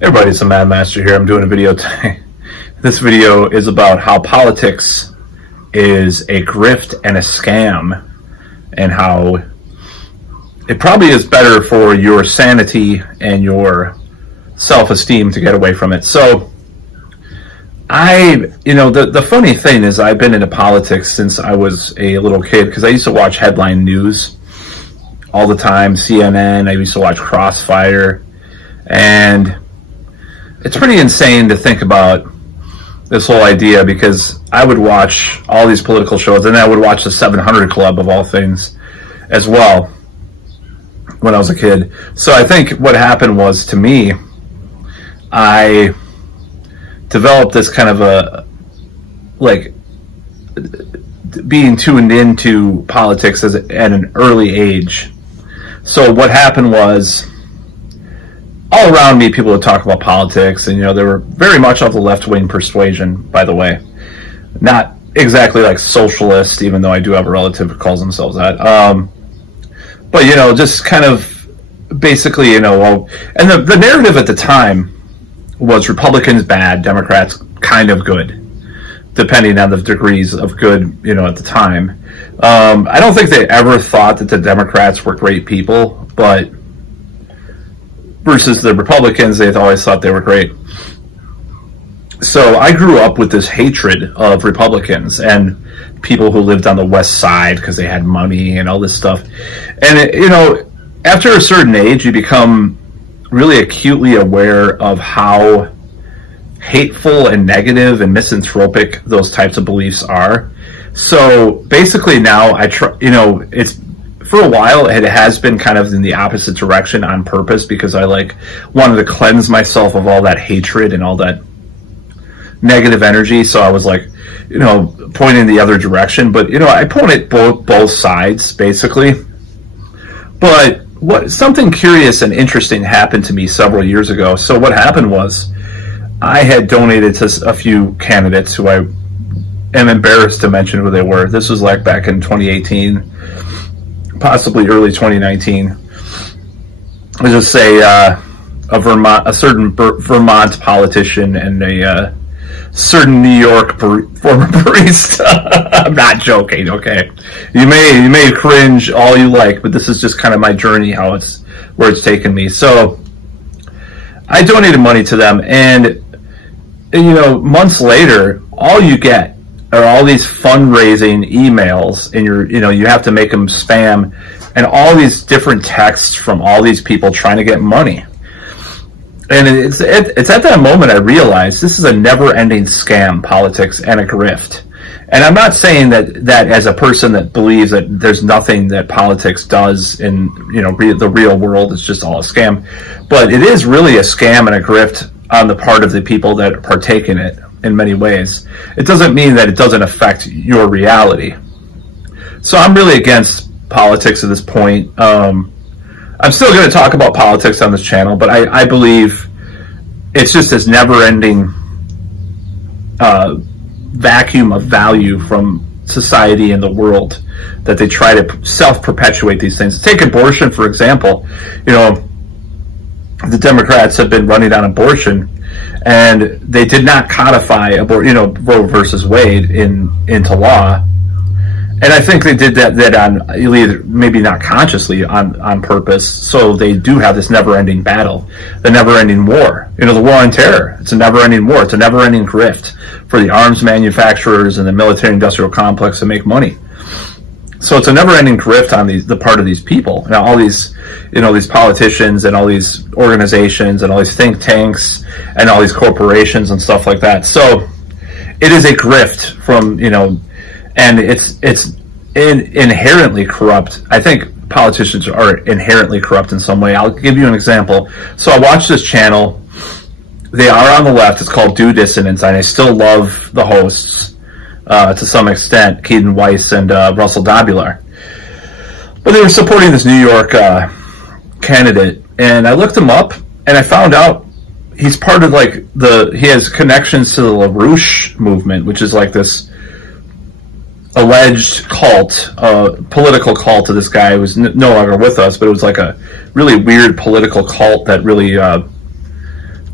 Everybody, it's the Mad Master here. I'm doing a video today. This video is about how politics is a grift and a scam, and how it probably is better for your sanity and your self-esteem to get away from it. So the funny thing is I've been into politics since I was a little kid, because I used to watch headline news all the time, CNN. I used to watch Crossfire, and it's pretty insane to think about this whole idea, because I would watch all these political shows, and I would watch the 700 Club of all things as well when I was a kid. So I think what happened was, to me, I developed this kind of being tuned into politics at an early age. So what happened was, all around me, people would talk about politics, and they were very much of the left-wing persuasion, by the way. Not exactly like socialist, even though I do have a relative who calls themselves that. But just kind of basically, and the narrative at the time was Republicans bad, Democrats kind of good, depending on the degrees of good, at the time. I don't think they ever thought that the Democrats were great people, but versus the Republicans, they always thought they were great. So I grew up with this hatred of Republicans and people who lived on the West Side because they had money and all this stuff. And, after a certain age, you become really acutely aware of how hateful and negative and misanthropic those types of beliefs are. So basically now I try, it's, for a while, it has been kind of in the opposite direction on purpose, because I wanted to cleanse myself of all that hatred and all that negative energy. So I was pointing the other direction. But I point at both sides basically. But something curious and interesting happened to me several years ago. So what happened was, I had donated to a few candidates who I am embarrassed to mention who they were. This was back in 2018. Possibly early 2019. Let's just say a certain Vermont politician and a certain New York former barista. I'm not joking, okay? You may cringe all you like, but this is just kind of my journey, where it's taken me. So I donated money to them, and months later, all you get are all these fundraising emails, and you have to make them spam, and all these different texts from all these people trying to get money. And it's at that moment I realized this is a never-ending scam, politics, and a grift. And I'm not saying that as a person that believes that there's nothing that politics does in the real world, it's just all a scam. But it is really a scam and a grift on the part of the people that partake in it in many ways. It doesn't mean that it doesn't affect your reality. So I'm really against politics at this point. I'm still going to talk about politics on this channel, but I believe it's just this never-ending vacuum of value from society and the world that they try to self-perpetuate these things. Take abortion, for example. The Democrats have been running on abortion, and they did not codify Roe versus Wade into law. And I think they did that on maybe not consciously, on purpose. So they do have this never-ending battle, the never-ending war. The war on terror. It's a never-ending war. It's a never-ending grift for the arms manufacturers and the military-industrial complex to make money. So it's a never-ending grift on the part of these people. Now, all these, these politicians and all these organizations and all these think tanks and all these corporations and stuff like that. So it is a grift from, and it's inherently corrupt. I think politicians are inherently corrupt in some way. I'll give you an example. So I watched this channel. They are on the left. It's called Do Dissonance, and I still love the hosts to some extent, Keaton Weiss and Russell Dobular. But they were supporting this New York candidate, and I looked him up, and I found out he's part of he has connections to the LaRouche movement, which is this alleged cult, political cult of this guy who's no longer with us, but it was a really weird political cult that really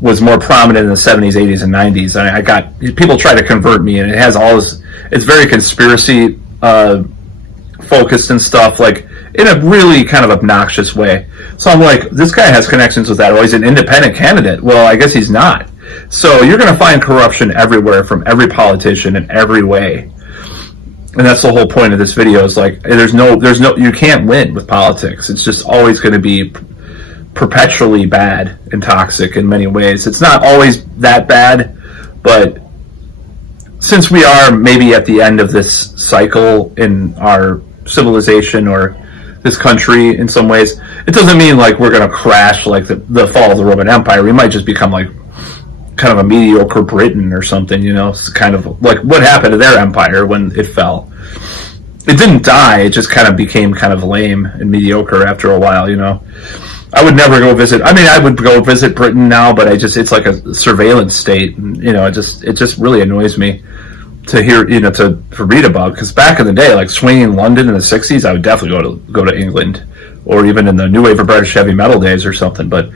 was more prominent in the 70s, 80s, and 90s. And I got people try to convert me, and it has all this. It's very conspiracy focused and stuff, like in a really kind of obnoxious way. So I'm like, this guy has connections with that. Oh, he's an independent candidate. Well, I guess he's not. So you're going to find corruption everywhere from every politician in every way. And that's the whole point of this video, is like, you can't win with politics. It's just always going to be perpetually bad and toxic in many ways. It's not always that bad, but since we are maybe at the end of this cycle in our civilization or this country in some ways, it doesn't mean like we're going to crash like the fall of the Roman Empire. We might just become like kind of a mediocre Britain or something, you know. It's kind of like what happened to their empire when it fell. It didn't die, it just kind of became kind of lame and mediocre after a while, you know. I would never go visit, I mean, I would go visit Britain now, but it's like a surveillance state, and, you know, it just really annoys me to hear, you know, to read about, because back in the day, like swinging London in the 60s, I would definitely go to England, or even in the new wave of British heavy metal days or something. But